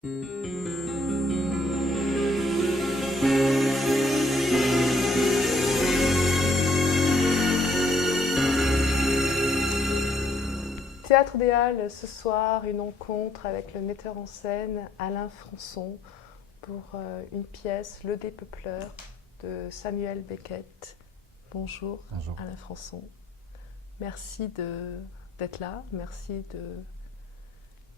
Théâtre des Halles, ce soir, une rencontre avec le metteur en scène Alain Françon pour une pièce, Le Dépeupleur, de Samuel Beckett. Bonjour, Bonjour. Alain Françon. Merci d'être là, merci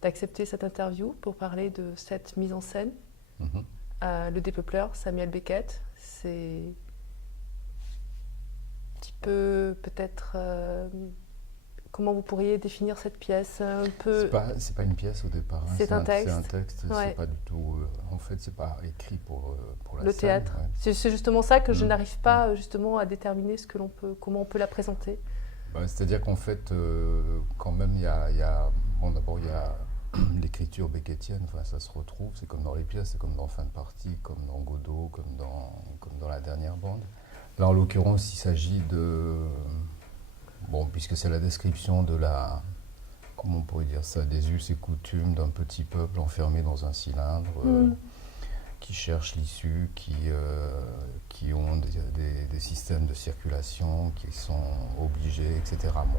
d'accepter cette interview pour parler de cette mise en scène. Le Dépeupleur, Samuel Beckett, c'est un petit peu peut-être... comment vous pourriez définir cette pièce un peu... C'est pas une pièce au départ. Hein. C'est un texte. C'est un texte, Ouais. c'est pas du tout... en fait, c'est pas écrit pour la Le scène. théâtre. Ouais. C'est justement ça que je n'arrive pas justement à déterminer comment on peut la présenter. C'est-à-dire qu'en fait, quand même, il y a bon, d'abord, il y a l'écriture beckettienne, enfin, ça se retrouve, c'est comme dans les pièces, c'est comme dans Fin de partie, comme dans Godot, comme dans la dernière bande. Là, en l'occurrence, il s'agit de... Bon, puisque c'est la description de la... Comment on pourrait dire ça? Des us et coutumes d'un petit peuple enfermé dans un cylindre, qui cherche l'issue, qui ont des systèmes de circulation, qui sont obligés, etc. Bon.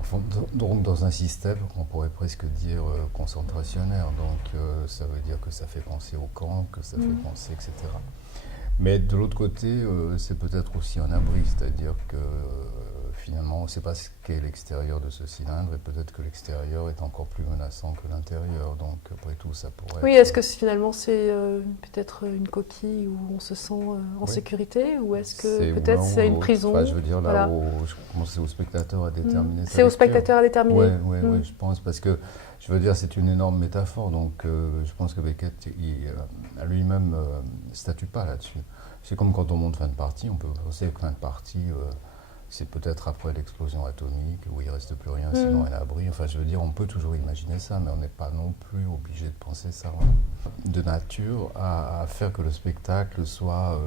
Enfin, donc dans un système, on pourrait presque dire concentrationnaire, donc ça veut dire que ça fait penser au camp, que ça fait penser, etc. Mais de l'autre côté, c'est peut-être aussi un abri, c'est-à-dire que finalement, on ne sait pas ce qu'est l'extérieur de ce cylindre, et peut-être que l'extérieur est encore plus menaçant que l'intérieur, donc après tout, ça pourrait Oui, être... est-ce que finalement c'est peut-être une coquille où on se sent en sécurité, ou est-ce que peut-être c'est une prison? Enfin, je veux dire, là, voilà. c'est au spectateur à déterminer. C'est au spectateur à déterminer. Oui, je pense, parce que, je veux dire, c'est une énorme métaphore, donc je pense que Beckett, lui-même, ne statue pas là-dessus. C'est comme quand on monte Fin de partie, on peut penser que Fin de partie, c'est peut-être après l'explosion atomique, où il ne reste plus rien, sinon un abri. Enfin, je veux dire, on peut toujours imaginer ça, mais on n'est pas non plus obligé de penser ça. Voilà. De nature à faire que le spectacle soit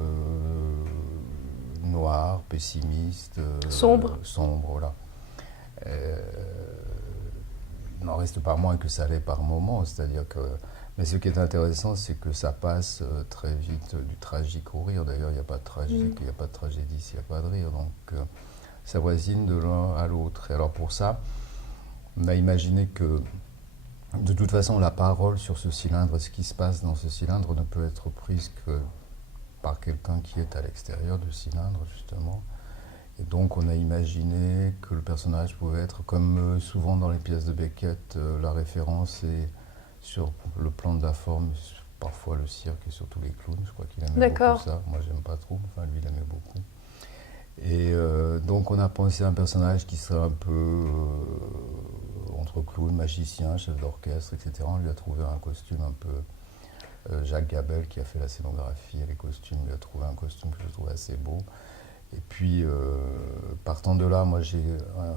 noir, pessimiste, sombre, voilà. Il n'en reste pas moins que ça l'est par moments, c'est-à-dire que... Mais ce qui est intéressant, c'est que ça passe très vite du tragique au rire. D'ailleurs, il n'y a pas de tragique, il n'y a pas de tragédie s'il n'y a pas de rire. Donc, ça voisine de l'un à l'autre. Et alors pour ça, on a imaginé que, de toute façon, la parole sur ce cylindre, ce qui se passe dans ce cylindre, ne peut être prise que par quelqu'un qui est à l'extérieur du cylindre, justement. Et donc, on a imaginé que le personnage pouvait être, comme souvent dans les pièces de Beckett, la référence est sur le plan de la forme, parfois le cirque et surtout les clowns. Je crois qu'il aimait beaucoup ça. Moi, j'aime pas trop. Enfin, lui, il aimait beaucoup. Et donc, on a pensé à un personnage qui serait un peu entre clown, magicien, chef d'orchestre, etc. On lui a trouvé un costume un peu... Jacques Gabel, qui a fait la scénographie et les costumes, lui a trouvé un costume que je trouve assez beau. Et puis, partant de là,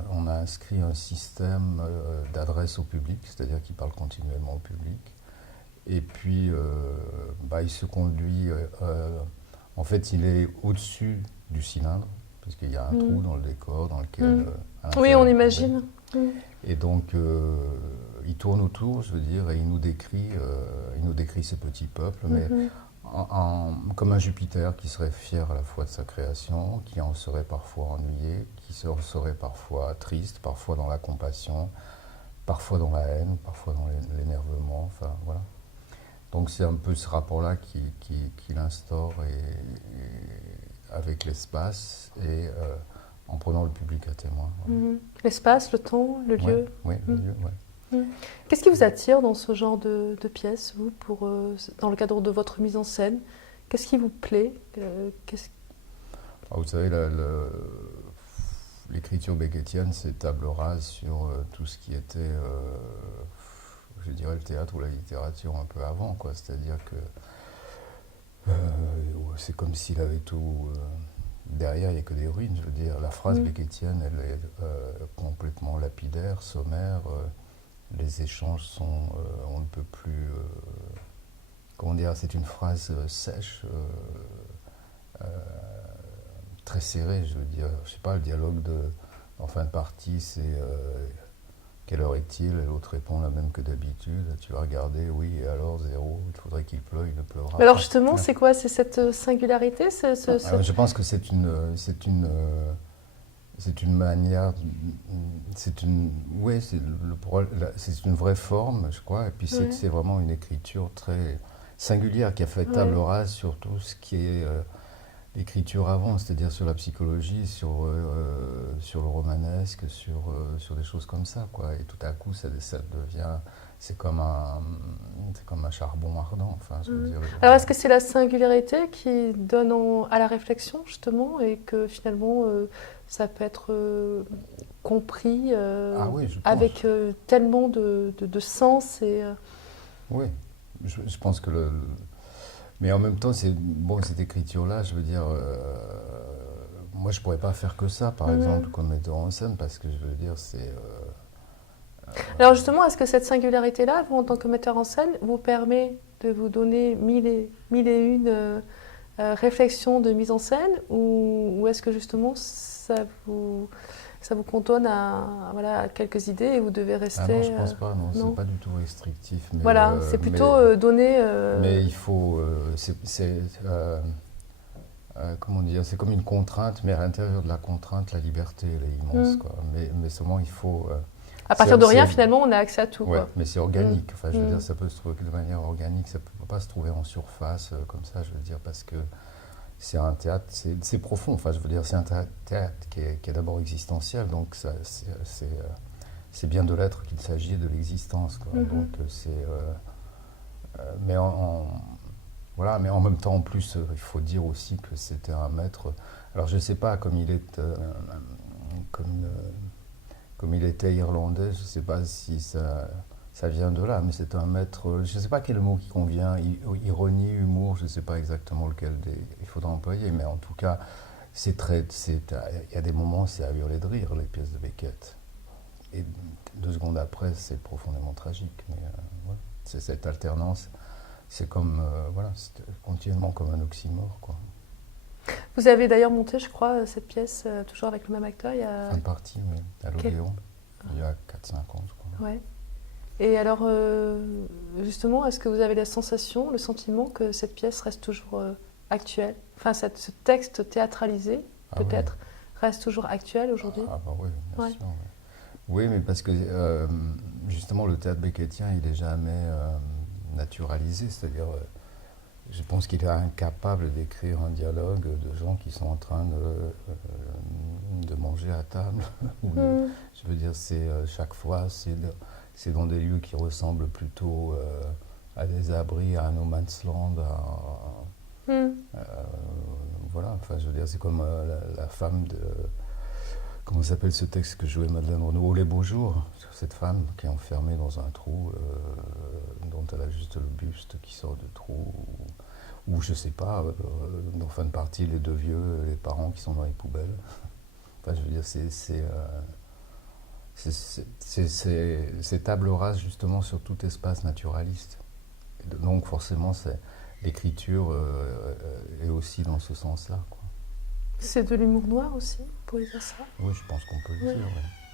on a inscrit un système d'adresse au public, c'est-à-dire qu'il parle continuellement au public. Et puis, il se conduit... en fait, il est au-dessus du cylindre, parce qu'il y a un trou dans le décor dans lequel... oui, on imagine. Et donc, il tourne autour, je veux dire, et il nous décrit ce petit peuple, mais comme un Jupiter qui serait fier à la fois de sa création, qui en serait parfois ennuyé, qui serait parfois triste, parfois dans la compassion, parfois dans la haine, parfois dans l'énervement, enfin voilà. Donc c'est un peu ce rapport-là qu'il instaure avec l'espace et en prenant le public à témoin. Voilà. L'espace, le temps, le lieu. Oui, le lieu, oui. Qu'est-ce qui vous attire dans ce genre de pièce, vous, dans le cadre de votre mise en scène? Qu'est-ce qui vous plaît? Vous savez, l'écriture beckettienne, c'est table rase sur tout ce qui était, je dirais, le théâtre ou la littérature un peu avant, quoi. C'est-à-dire que c'est comme s'il avait tout... derrière, il n'y a que des ruines, je veux dire. La phrase beckettienne, elle est complètement lapidaire, sommaire. Les échanges sont, on ne peut plus, comment dire, c'est une phrase sèche, très serrée, je veux dire. Je sais pas, le dialogue en fin de partie, c'est quelle heure est-il? Et l'autre répond la même que d'habitude. Tu vas regarder, oui, et alors, qu'il pleuve, il ne pleuvra Alors pas. justement, c'est quoi? C'est cette singularité Je pense que c'est une manière, oui, c'est une vraie forme, je crois, et puis Ouais. c'est vraiment une écriture très singulière qui a fait table Ouais. rase sur tout ce qui est l'écriture avant, c'est-à-dire sur la psychologie, sur le romanesque, sur des choses comme ça, quoi. Et tout à coup, ça devient, c'est comme un charbon ardent, enfin, je veux dire. Alors est-ce que c'est la singularité qui donne à la réflexion justement et que finalement ça peut être compris Ah oui, je pense. avec tellement de sens et Oui, je pense que mais en même temps, cette écriture-là, je veux dire, moi, je pourrais pas faire que ça, par exemple, Mhm. comme metteur en scène, parce que je veux dire, Alors justement, est-ce que cette singularité-là, vous en tant que metteur en scène, vous permet de vous donner mille et une réflexions de mise en scène ou est-ce que justement ça vous cantonne à quelques idées et vous devez ah non, rester je pense pas, non, c'est non? pas du tout restrictif, Voilà, c'est plutôt donner. mais il faut, comment dire, c'est comme une contrainte, mais à l'intérieur de la contrainte, la liberté, elle est immense, Hmm. quoi. Mais seulement, il faut, À partir de rien, finalement, on a accès à tout, ouais, quoi. mais c'est Hmm. organique. Enfin, je veux Hmm. dire, ça peut se trouver de manière organique, ça peut pas se trouver en surface comme ça, je veux dire, parce que c'est un théâtre, c'est profond. Enfin, je veux dire, c'est un théâtre qui est d'abord existentiel, donc c'est bien de l'être qu'il s'agit de l'existence, quoi. Mhm. Donc mais voilà, mais en même temps, en plus, il faut dire aussi que c'était un maître. Alors, je sais pas, comme, comme il était irlandais, je sais pas si ça vient de là, mais c'est un maître. Je sais pas quel mot qui convient, ironie, humour, je sais pas exactement lequel il faudra employer, mais en tout cas, il y a des moments, c'est à hurler de rire, les pièces de Beckett. Et 2 secondes après, c'est profondément tragique. Mais ouais, c'est cette alternance. C'est comme, voilà, c'est continuellement comme un oxymore, quoi. Vous avez d'ailleurs monté, je crois, cette pièce toujours avec le même acteur il y a Fin de partie, oui, à quel- l'Odéon, il y a 4-5 ans, je crois. Ouais. Et alors, justement, est-ce que vous avez la sensation, le sentiment que cette pièce reste toujours actuelle? Enfin, ce texte théâtralisé, Ah oui, peut-être, reste toujours actuel aujourd'hui? ah bah oui, bien Ouais. sûr. Oui, oui, mais parce que justement, le théâtre beckettien, il est jamais naturalisé, c'est-à-dire, je pense qu'il est incapable d'écrire un dialogue de gens qui sont en train de manger à table. Hmm. Je veux dire, chaque fois, c'est dans des lieux qui ressemblent plutôt à des abris, à un no man's land, Hmm. voilà, enfin, je veux dire, c'est comme la femme de. Comment s'appelle ce texte que jouait Madeleine Renaud? Oh, les beaux jours, sur cette femme qui est enfermée dans un trou, dont elle a juste le buste qui sort du trou. Ou je sais pas, dans fin de partie, les 2 vieux, les parents qui sont dans les poubelles. Enfin, je veux dire, c'est table rase justement sur tout espace naturaliste. Et donc forcément, l'écriture est aussi dans ce sens-là, quoi. C'est de l'humour noir aussi, vous pouvez dire ça? Oui, je pense qu'on peut le Ouais. dire.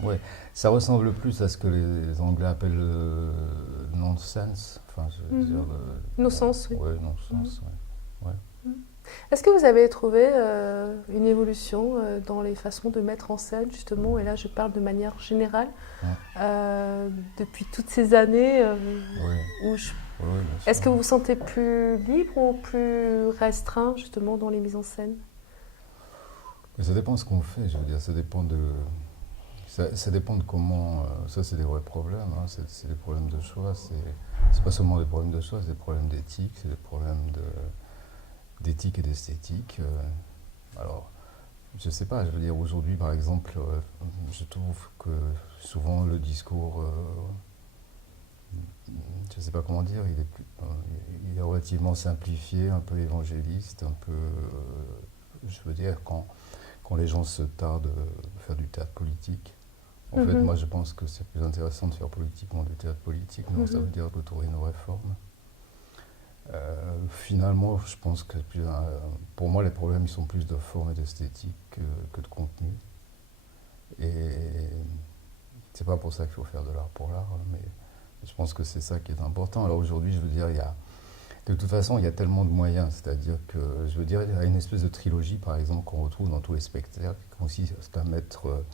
Ouais. Ouais. Ça ressemble plus à ce que les Anglais appellent le nonsense. Enfin, je veux dire, Mhm. Nos sens, oui. ouais, Mhm. nonsense, ouais. Ouais. Est-ce que vous avez trouvé une évolution dans les façons de mettre en scène, justement, et là je parle de manière générale, Ouais. depuis toutes ces années Oui, où oui, oui, bien est-ce sûr. que vous vous sentez plus libre ou plus restreint, justement, dans les mises en scène? Mais ça dépend de ce qu'on fait, je veux dire, ça dépend de comment. Ça, c'est des vrais problèmes, hein, c'est des problèmes de choix. C'est pas seulement des problèmes de choix, c'est des problèmes d'éthique, c'est des problèmes d'éthique et d'esthétique. Alors, je sais pas, je veux dire, aujourd'hui, par exemple, je trouve que souvent le discours, je sais pas comment dire, il est relativement simplifié, un peu évangéliste, un peu. Je veux dire, quand les gens se tardent de faire du théâtre politique. En fait, Mhm. moi, je pense que c'est plus intéressant de faire politiquement du théâtre politique, mais ça veut Mhm. dire d'autoriser nos réformes. Finalement, je pense que pour moi, les problèmes, ils sont plus de forme et d'esthétique que de contenu. Et c'est pas pour ça qu'il faut faire de l'art pour l'art, hein, mais je pense que c'est ça qui est important. Alors aujourd'hui, je veux dire, De toute façon, il y a tellement de moyens, c'est-à-dire que, je veux dire, il y a une espèce de trilogie, par exemple, qu'on retrouve dans tous les spectacles, qui consiste à mettre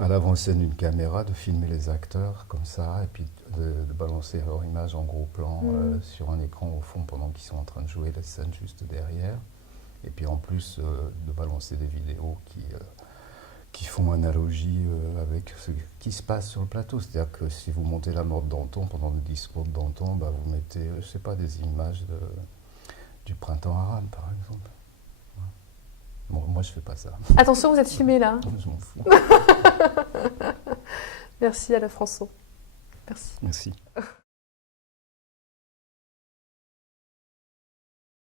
à l'avant-scène d'une caméra, de filmer les acteurs comme ça, et puis de balancer leur image en gros plan sur un écran au fond pendant qu'ils sont en train de jouer la scène juste derrière. Et puis en plus de balancer des vidéos qui font analogie avec ce qui se passe sur le plateau. C'est-à-dire que si vous montez la mort de Danton pendant le discours de Danton, bah vous mettez, je sais pas, des images du printemps arabe, par exemple. Bon, moi, je fais pas ça. Attention, vous êtes filmé là. Je m'en fous. Merci Alain François. Merci. Merci.